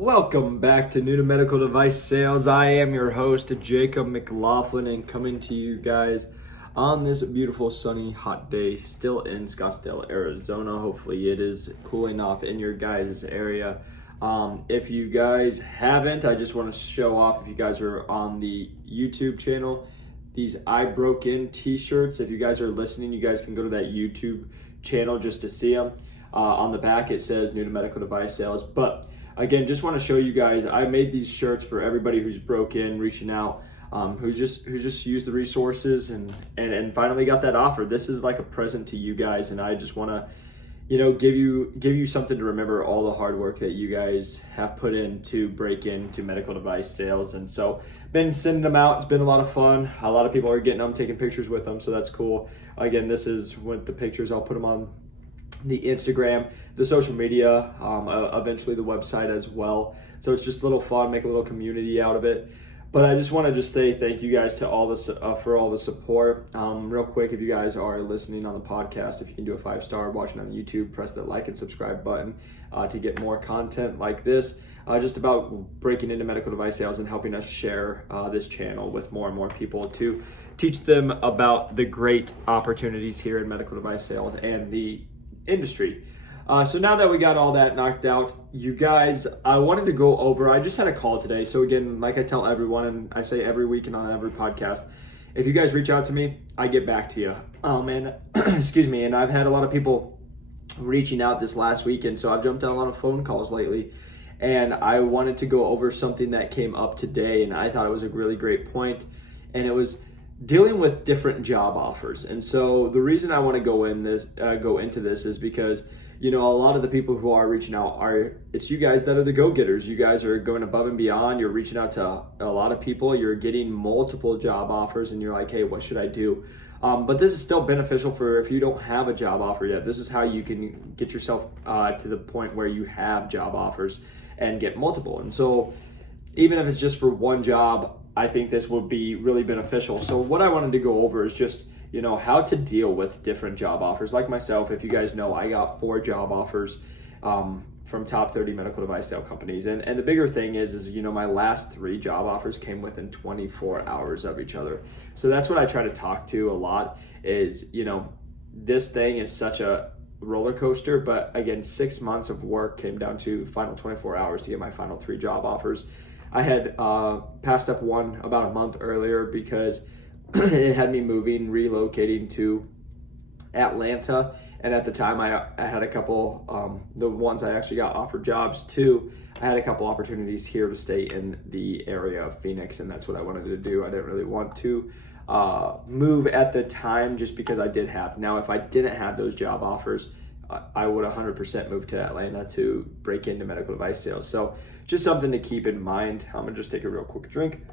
Welcome back to New to Medical Device Sales. I am your host, Jacob McLaughlin, and coming to you guys on this beautiful, sunny, hot day, still in Scottsdale, Arizona. Hopefully it is cooling off in your guys' area. If you guys haven't, I just want to show off, if you guys are on the YouTube channel, these I Broke In t-shirts. If you guys are listening, you guys can go to that YouTube channel just to see them. On the back, it says New to Medical Device Sales, but again, just want to show you guys, I made these shirts for everybody who's broke in, reaching out, who's just used the resources and finally got that offer. This is like a present to you guys, and I just want to, give you something to remember all the hard work that you guys have put in to break into medical device sales. And so, been sending them out. It's been a lot of fun. A lot of people are getting them, taking pictures with them, so that's cool. Again, this is what the pictures. I'll put them on the Instagram, the social media, eventually the website as well. So it's just a little fun, make a little community out of it. But I just want to say thank you guys to all this for all the support. Real quick, if you guys are listening on the podcast, if you can do a 5-star, watching on YouTube, press the like and subscribe button to get more content like this, just about breaking into medical device sales and helping us share this channel with more and more people to teach them about the great opportunities here in medical device sales and the industry. So now that we got all that knocked out, you guys, I wanted to go over, I just had a call today. So again, like I tell everyone, and I say every week and on every podcast, if you guys reach out to me, I get back to you. And excuse me, and I've had a lot of people reaching out this last week, and so I've jumped on a lot of phone calls lately, and I wanted to go over something that came up today, and I thought it was a really great point, and it was dealing with different job offers. And so the reason I want to go into this is because, a lot of the people who are reaching out it's you guys that are the go-getters. You guys are going above and beyond. You're reaching out to a lot of people. You're getting multiple job offers and you're like, hey, what should I do? But this is still beneficial for if you don't have a job offer yet. This is how you can get yourself to the point where you have job offers and get multiple. And so even if it's just for one job, I think this would be really beneficial. So what I wanted to go over is just, how to deal with different job offers. Like myself, if you guys know, I got 4 job offers from top 30 medical device sale companies. And the bigger thing is my last 3 job offers came within 24 hours of each other. So that's what I try to talk to a lot is, this thing is such a roller coaster, but again, 6 months of work came down to final 24 hours to get my final 3 job offers. I had passed up one about a month earlier because it had me relocating to Atlanta. And at the time I had a couple, the ones I actually got offered jobs to, I had a couple opportunities here to stay in the area of Phoenix, and that's what I wanted to do. I didn't really want to move at the time just because I did have. Now, if I didn't have those job offers, I would 100% move to Atlanta to break into medical device sales. So just something to keep in mind. I'm gonna just take a real quick drink.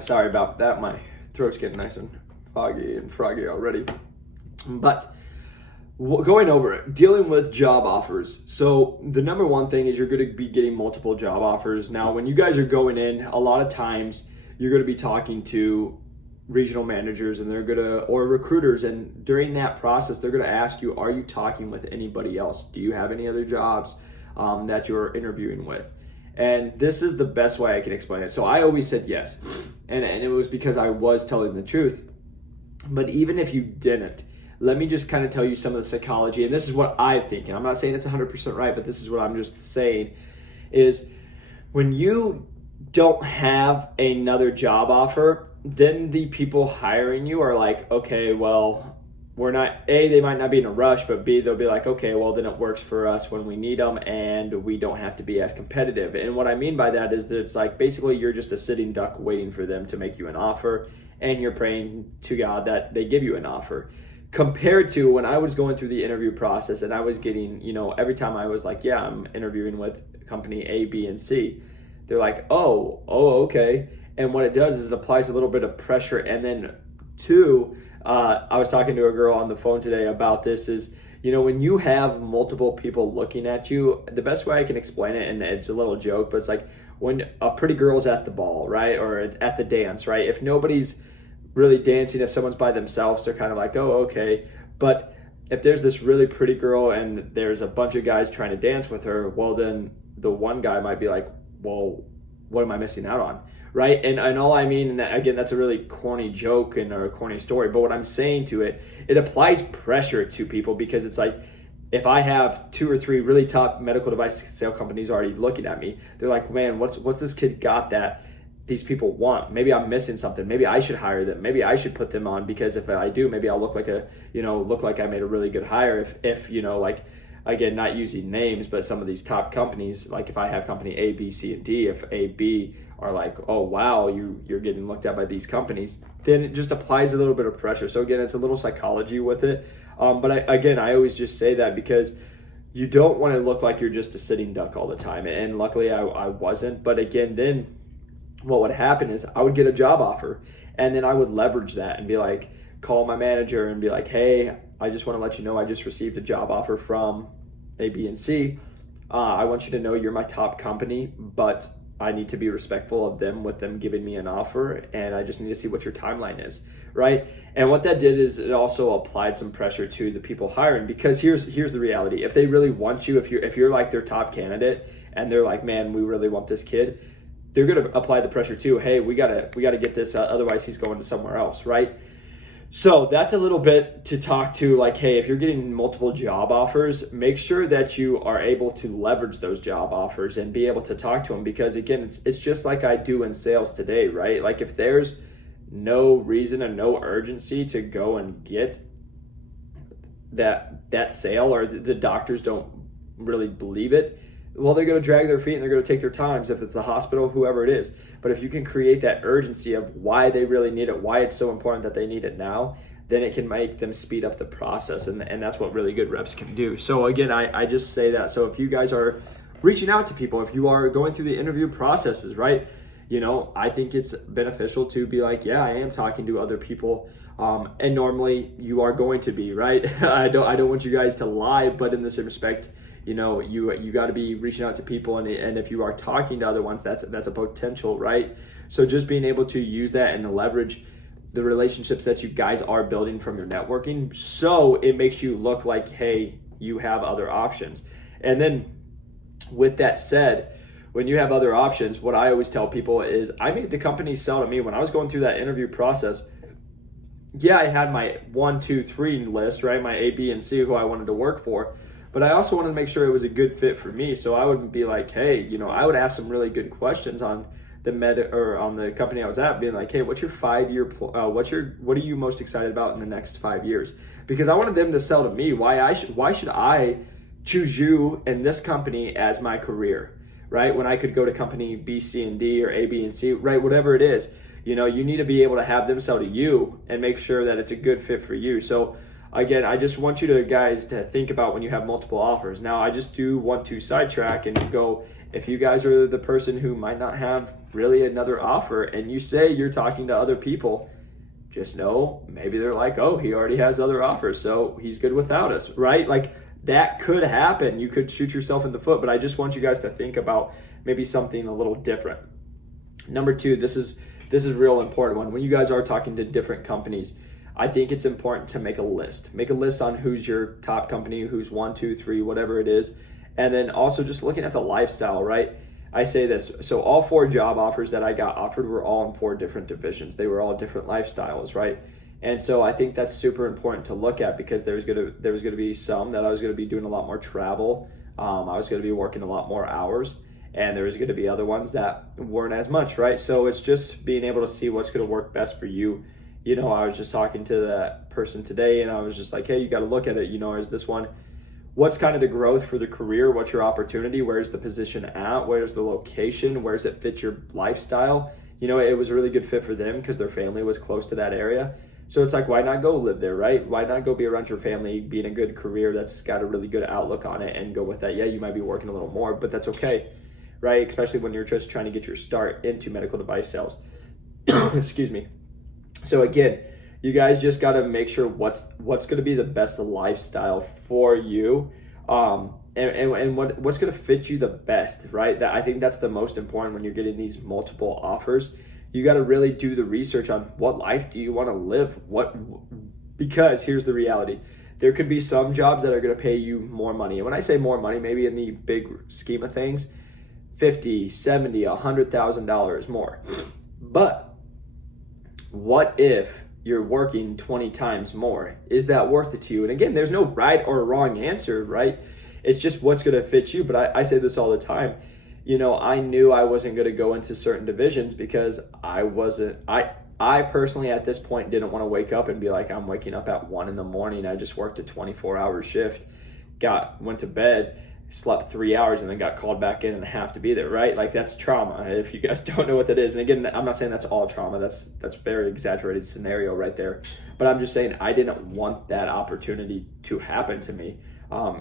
Sorry about that. My throat's getting nice and foggy and froggy already. But going over it, dealing with job offers. So the number one thing is you're gonna be getting multiple job offers. Now, when you guys are going in, a lot of times you're gonna be talking to regional managers and or recruiters, and during that process they're going to ask you, are you talking with anybody else? Do you have any other jobs that you're interviewing with? And this is the best way I can explain it. So I always said yes, and it was because I was telling the truth. But even if you didn't, let me just kind of tell you some of the psychology, and this is what I think, and I'm not saying it's 100% right, but this is what I'm just saying, is when you don't have another job offer, then the people hiring you are like, okay, well, we're not, A, they might not be in a rush, but B, they'll be like, okay, well, then it works for us when we need them and we don't have to be as competitive. And what I mean by that is that it's like, basically you're just a sitting duck waiting for them to make you an offer, and you're praying to God that they give you an offer. Compared to when I was going through the interview process and I was getting, every time I was like, yeah, I'm interviewing with company A, B, and C, they're like, oh, okay. And what it does is it applies a little bit of pressure. And then 2, I was talking to a girl on the phone today about this is, when you have multiple people looking at you, the best way I can explain it, and it's a little joke, but it's like when a pretty girl's at the ball, right? Or at the dance, right? If nobody's really dancing, if someone's by themselves, they're kind of like, oh, okay. But if there's this really pretty girl and there's a bunch of guys trying to dance with her, well, then the one guy might be like, well, what am I missing out on? Right? And all I mean, and again, that's a really corny joke and or a corny story, but what I'm saying to it, it applies pressure to people, because it's like, if I have 2 or 3 really top medical device sale companies already looking at me, they're like, man, what's this kid got that these people want? Maybe I'm missing something. Maybe I should hire them. Maybe I should put them on, because if I do, maybe I'll look like I made a really good hire. If like, again, not using names, but some of these top companies, like if I have company A, B, C, and D, if A, B are like, oh wow, you're getting looked at by these companies, then it just applies a little bit of pressure. So again, it's a little psychology with it. But I always just say that because you don't want to look like you're just a sitting duck all the time. And luckily I wasn't. But again, then what would happen is I would get a job offer, and then I would leverage that and be like, call my manager and be like, hey, I just want to let you know I just received a job offer from A, B, and C. I want you to know you're my top company, but I need to be respectful of them with them giving me an offer, and I just need to see what your timeline is, right? And what that did is it also applied some pressure to the people hiring, because here's the reality. If they really want you, if you're like their top candidate and they're like, man, we really want this kid, they're going to apply the pressure too. Hey, we gotta get this, otherwise he's going to somewhere else, right? So that's a little bit to talk to, like, hey, if you're getting multiple job offers, make sure that you are able to leverage those job offers and be able to talk to them, because again, it's just like I do in sales today, right? Like if there's no reason and no urgency to go and get that sale, or the doctors don't really believe it, well, they're going to drag their feet and they're going to take their times, if it's the hospital, whoever it is. But if you can create that urgency of why they really need it, why it's so important that they need it now, then it can make them speed up the process. And that's what really good reps can do. So again, I just say that. So if you guys are reaching out to people, if you are going through the interview processes, right, I think it's beneficial to be like, yeah, I am talking to other people. And normally you are going to be, right? I don't want you guys to lie, but in this respect, you got to be reaching out to people, and if you are talking to other ones, that's a potential, right? So just being able to use that and to leverage the relationships that you guys are building from your networking, so it makes you look like, hey, you have other options. And then with that said, when you have other options, what I always tell people is I made the company sell to me. When I was going through that interview process, yeah, I had my 1, 2, 3 list, right? My A, B, and C, who I wanted to work for. But I also wanted to make sure it was a good fit for me. So I would be like, hey, I would ask some really good questions on on the company I was at, being like, hey, what's your 5-year, what are you most excited about in the next 5 years? Because I wanted them to sell to me why should I choose you and this company as my career, right? When I could go to company B, C, and D, or A, B, and C, right? Whatever it is, you need to be able to have them sell to you and make sure that it's a good fit for you. So again, I just want you guys to think about when you have multiple offers. Now, I just do want to sidetrack and go, if you guys are the person who might not have really another offer and you say you're talking to other people, just know maybe they're like, oh, he already has other offers, so he's good without us, right? Like that could happen. You could shoot yourself in the foot, but I just want you guys to think about maybe something a little different. Number 2, this is a real important one. When you guys are talking to different companies, I think it's important to make a list. Make a list on who's your top company, who's 1, 2, 3, whatever it is. And then also just looking at the lifestyle, right? I say this, so all 4 job offers that I got offered were all in 4 different divisions. They were all different lifestyles, right? And so I think that's super important to look at, because there was gonna be some that I was gonna be doing a lot more travel. I was gonna be working a lot more hours, and there was gonna be other ones that weren't as much, right? So it's just being able to see what's gonna work best for you. I was just talking to that person today, and I was just like, hey, you got to look at it. Is this one, what's kind of the growth for the career? What's your opportunity? Where's the position at? Where's the location? Where's it fit your lifestyle? It was a really good fit for them because their family was close to that area. So it's like, why not go live there, right? Why not go be around your family, be in a good career that's got a really good outlook on it, and go with that? Yeah, you might be working a little more, but that's okay, right? Especially when you're just trying to get your start into medical device sales. Excuse me. So again, you guys just got to make sure what's going to be the best lifestyle for you, and what's going to fit you the best, right? I think that's the most important when you're getting these multiple offers. You got to really do the research on what life do you want to live, because here's the reality. there could be some jobs that are going to pay you more money. And when I say more money, maybe in the big scheme of things, $50, $70, $100,000 more. But what if you're working 20 times more? Is that worth it to you? And again, there's no right or wrong answer, right? It's just what's going to fit you. But I say this all the time. I knew I wasn't going to go into certain divisions because I personally at this point didn't want to wake up and be like, I'm waking up at 1 a.m. I just worked a 24-hour shift, went to bed, slept 3 hours, and then got called back in and have to be there, right? Like, that's trauma. If you guys don't know what that is, and again, I'm not saying that's all trauma. That's very exaggerated scenario right there. But I'm just saying I didn't want that opportunity to happen to me.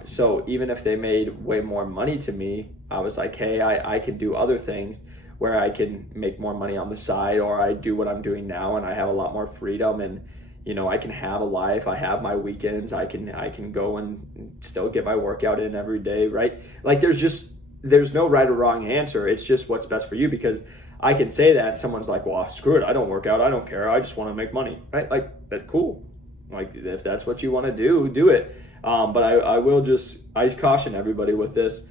So even if they made way more money to me, I was like, hey, I can do other things where I can make more money on the side, or I do what I'm doing now and I have a lot more freedom, and I can have a life. I have my weekends. I can go and still get my workout in every day, right? Like, there's no right or wrong answer. It's just what's best for you, because I can say that and someone's like, well, screw it, I don't work out, I don't care, I just want to make money, right? Like, that's cool. Like, if that's what you want to do it. But I caution everybody with this.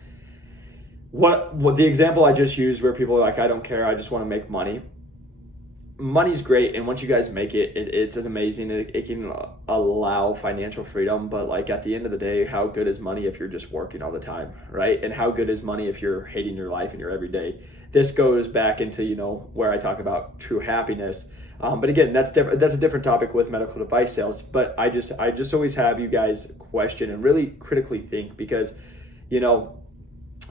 What the example I just used, where people are like, I don't care, I just want to make money. Money's great, and once you guys make it's amazing. It can allow financial freedom, but like, at the end of the day, how good is money if you're just working all the time, right? And how good is money if you're hating your life and your everyday? This goes back into where I talk about true happiness. But again, that's different. That's a different topic with medical device sales. But I just always have you guys question and really critically think, because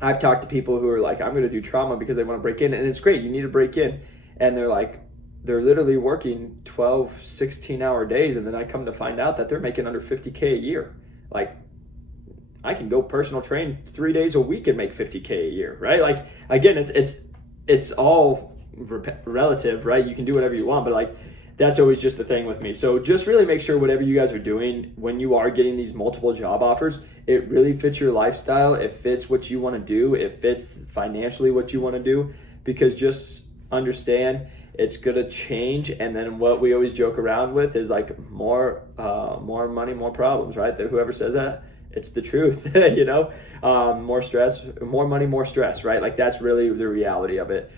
I've talked to people who are like, I'm going to do trauma because they want to break in, and it's great, you need to break in, and they're literally working 12, 16-hour days, and then I come to find out that they're making under $50K a year. Like, I can go personal train 3 days a week and make $50K a year, right? Like, again, it's all relative, right? You can do whatever you want, but like, that's always just the thing with me. So just really make sure whatever you guys are doing, when you are getting these multiple job offers, it really fits your lifestyle. It fits what you want to do. It fits financially what you want to do, because just understand it's going to change. And then what we always joke around with is like, more money, more problems, right? That whoever says that, it's the truth. More stress, more money, more stress, right? Like, that's really the reality of it.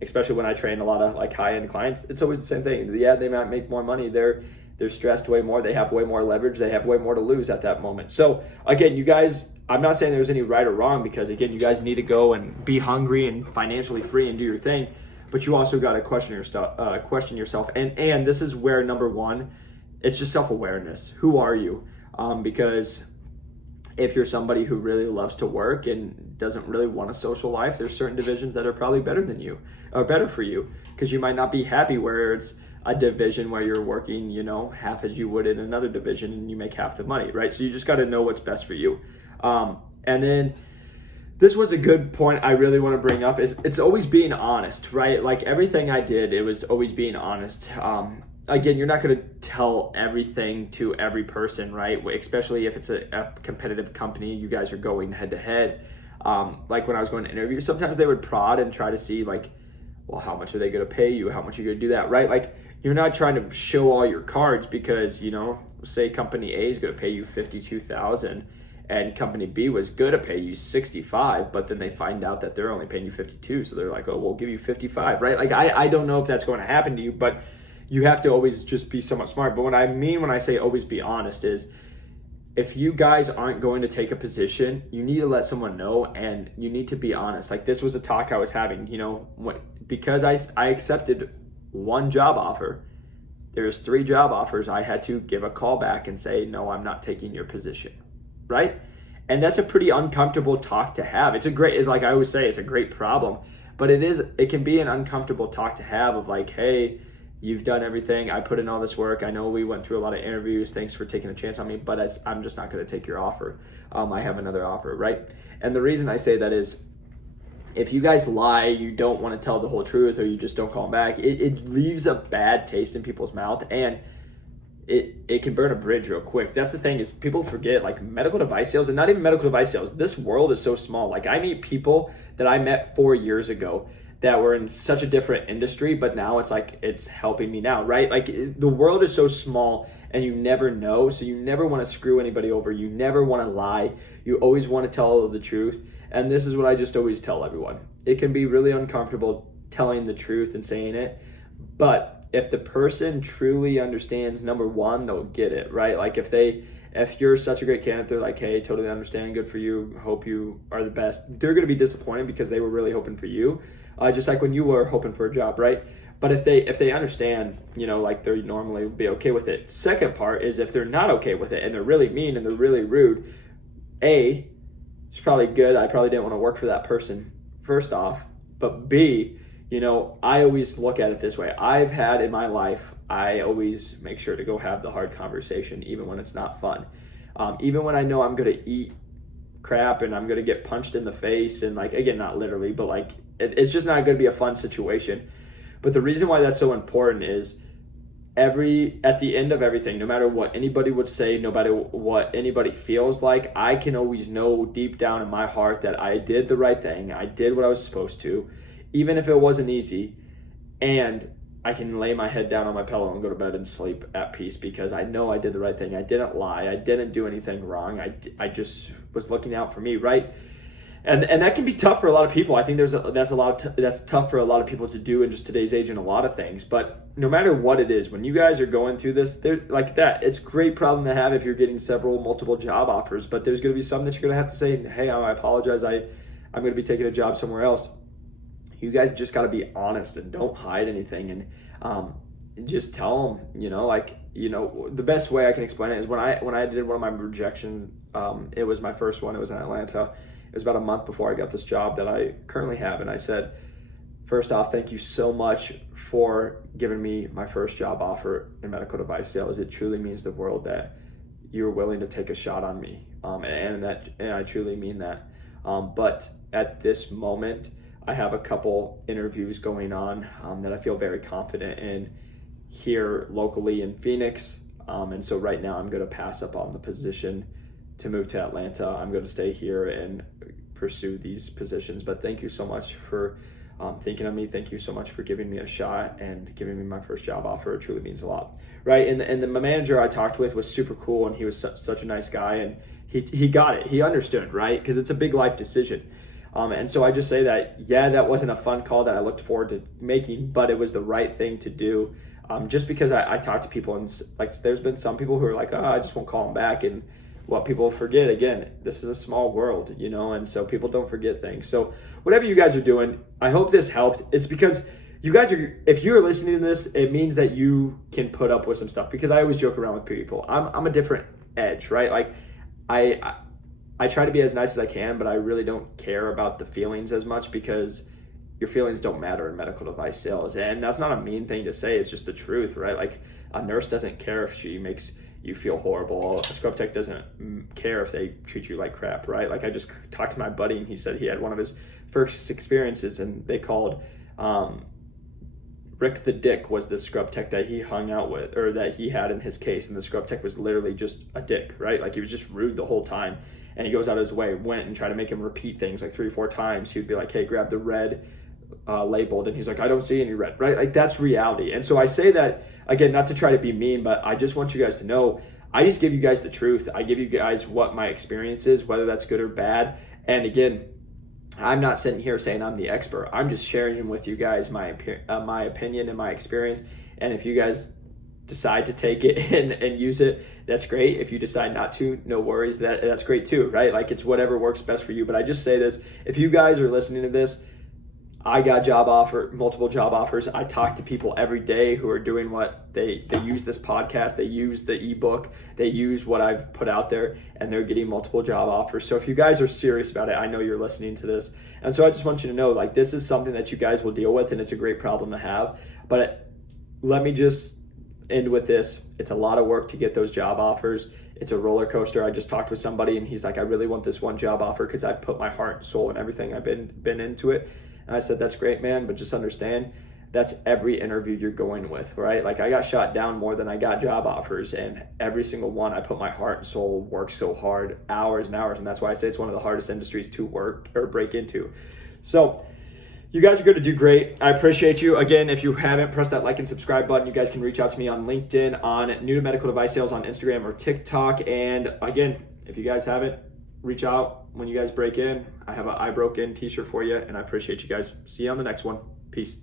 Especially when I train a lot of like high-end clients, it's always the same thing. Yeah, they might make more money. They're stressed way more. They have way more leverage. They have way more to lose at that moment. So again, you guys, I'm not saying there's any right or wrong, because again, you guys need to go and be hungry and financially free and do your thing. But you also got to question yourself. And this is where, number one, it's just self-awareness. Who are you? Because if you're somebody who really loves to work and doesn't really want a social life, there's certain divisions that are probably better than you, or better for you, because you might not be happy where it's a division where you're working, half as you would in another division and you make half the money, right? So you just got to know what's best for you. And then this was a good point I really want to bring up, is it's always being honest, right? Like, everything I did, it was always being honest. Again, you're not going to tell everything to every person, right? Especially if it's a competitive company, you guys are going head to head. Like, when I was going to interview, sometimes they would prod and try to see like, well, how much are they going to pay you? How much are you going to do that, right? Like, you're not trying to show all your cards, because, say company A is going to pay you $52,000 and company B was going to pay you $65,000, but then they find out that they're only paying you $52,000. So they're like, oh, we'll give you $55,000, right? Like, I don't know if that's going to happen to you, but you have to always just be somewhat smart. But what I mean when I say always be honest is, if you guys aren't going to take a position, you need to let someone know, and you need to be honest. Like, this was a talk I was having, because I accepted one job offer, there's 3 job offers, I had to give a call back and say, no, I'm not taking your position, right? And that's a pretty uncomfortable talk to have. It's like I always say, it's a great problem, but it can be an uncomfortable talk to have, of like, hey, you've done everything. I put in all this work. I know we went through a lot of interviews. Thanks for taking a chance on me, but I'm just not going to take your offer. I have another offer, right? And the reason I say that is, if you guys lie, you don't want to tell the whole truth, or you just don't call them back, it leaves a bad taste in people's mouth, and it can burn a bridge real quick. That's the thing, is people forget, like, medical device sales, and not even medical device sales, this world is so small. Like, I meet people that I met 4 years ago that we're in such a different industry, but now it's like it's helping me now, right? Like the world is so small and you never know, so you never want to screw anybody over. You never want to lie. You always want to tell the truth. And this is what I just always tell everyone. It can be really uncomfortable telling the truth and saying it, but if the person truly understands, number one, they'll get it, right? Like if you're such a great candidate, they're like, hey, totally understand, good for you, hope you are the best. They're going to be disappointed because they were really hoping for you, just like when you were hoping for a job, right? But if they understand, like they normally would be okay with it. Second part is if they're not okay with it and they're really mean and they're really rude, A, it's probably good. I probably didn't want to work for that person first off, but B, I always look at it this way. I've had in my life, I always make sure to go have the hard conversation, even when it's not fun. Even when I know I'm going to eat crap and I'm going to get punched in the face and like, again, not literally, but like, it's just not going to be a fun situation. But the reason why that's so important is at the end of everything, no matter what anybody would say, no matter what anybody feels like, I can always know deep down in my heart that I did the right thing. I did what I was supposed to, even if it wasn't easy, and I can lay my head down on my pillow and go to bed and sleep at peace because I know I did the right thing. I didn't lie. I didn't do anything wrong. I just was looking out for me, right? And that can be tough for a lot of people. I think that's tough for a lot of people to do in just today's age in a lot of things. But no matter what it is, when you guys are going through this, like that, it's a great problem to have if you're getting multiple job offers. But there's going to be some that you're going to have to say, hey, I apologize. I'm going to be taking a job somewhere else. You guys just got to be honest and don't hide anything, and just tell them, the best way I can explain it is when I did one of my rejection, it was my first one. It was in Atlanta. It was about a month before I got this job that I currently have. And I said, first off, thank you so much for giving me my first job offer in medical device sales. It truly means the world that you're willing to take a shot on me. And I truly mean that. But at this moment, I have a couple interviews going on that I feel very confident in here locally in Phoenix. And so right now I'm going to pass up on the position to move to Atlanta. I'm going to stay here and pursue these positions. But thank you so much for thinking of me. Thank you so much for giving me a shot and giving me my first job offer. It truly means a lot, right? And my manager I talked with was super cool, and he was such a nice guy, and he got it. He understood, right? Because it's a big life decision. And so I just say that, that wasn't a fun call that I looked forward to making, but it was the right thing to do. Just because I talk to people, and like there's been some people who are like, I just won't call them back. And what people forget, again, this is a small world, and so people don't forget things. So whatever you guys are doing, I hope this helped. It's because you guys if you're listening to this, it means that you can put up with some stuff, because I always joke around with people. I'm a different edge, right? Like I try to be as nice as I can, but I really don't care about the feelings as much, because your feelings don't matter in medical device sales. And that's not a mean thing to say. It's just the truth, right? Like a nurse doesn't care if she makes you feel horrible. A scrub tech doesn't care if they treat you like crap, right? Like I just talked to my buddy, and he said he had one of his first experiences, and they called Rick the Dick was the scrub tech that he hung out with, or that he had in his case. And the scrub tech was literally just a dick, right? Like he was just rude the whole time. And he goes out of his way, went and tried to make him repeat things like 3 or 4 times. He would be like, hey, grab the red labeled. And he's like, I don't see any red, right? Like that's reality. And so I say that, again, not to try to be mean, but I just want you guys to know, I just give you guys the truth. I give you guys what my experience is, whether that's good or bad. And again, I'm not sitting here saying I'm the expert. I'm just sharing with you guys my opinion and my experience. And if you guys decide to take it and use it, that's great. If you decide not to, no worries, that's great too, right? Like it's whatever works best for you. But I just say this, if you guys are listening to this, I got multiple job offers. I talk to people every day who are doing what they use this podcast, they use the ebook, they use what I've put out there, and they're getting multiple job offers. So if you guys are serious about it, I know you're listening to this. And so I just want you to know, like, this is something that you guys will deal with, and it's a great problem to have. But let me just end with this. It's a lot of work to get those job offers. It's a roller coaster. I just talked with somebody, and he's like, I really want this one job offer because I've put my heart and soul and everything. I've been into it. And I said, that's great, man, but just understand that's every interview you're going with, right? Like I got shot down more than I got job offers, and every single one I put my heart and soul, worked so hard, hours and hours. And that's why I say it's one of the hardest industries to work or break into. So You guys are going to do great. I appreciate you. Again, if you haven't pressed that like and subscribe button, you guys can reach out to me on LinkedIn, on New to Medical Device Sales on Instagram or TikTok. And again, if you guys haven't, reach out when you guys break in. I have an I Broke In t-shirt for you, and I appreciate you guys. See you on the next one. Peace.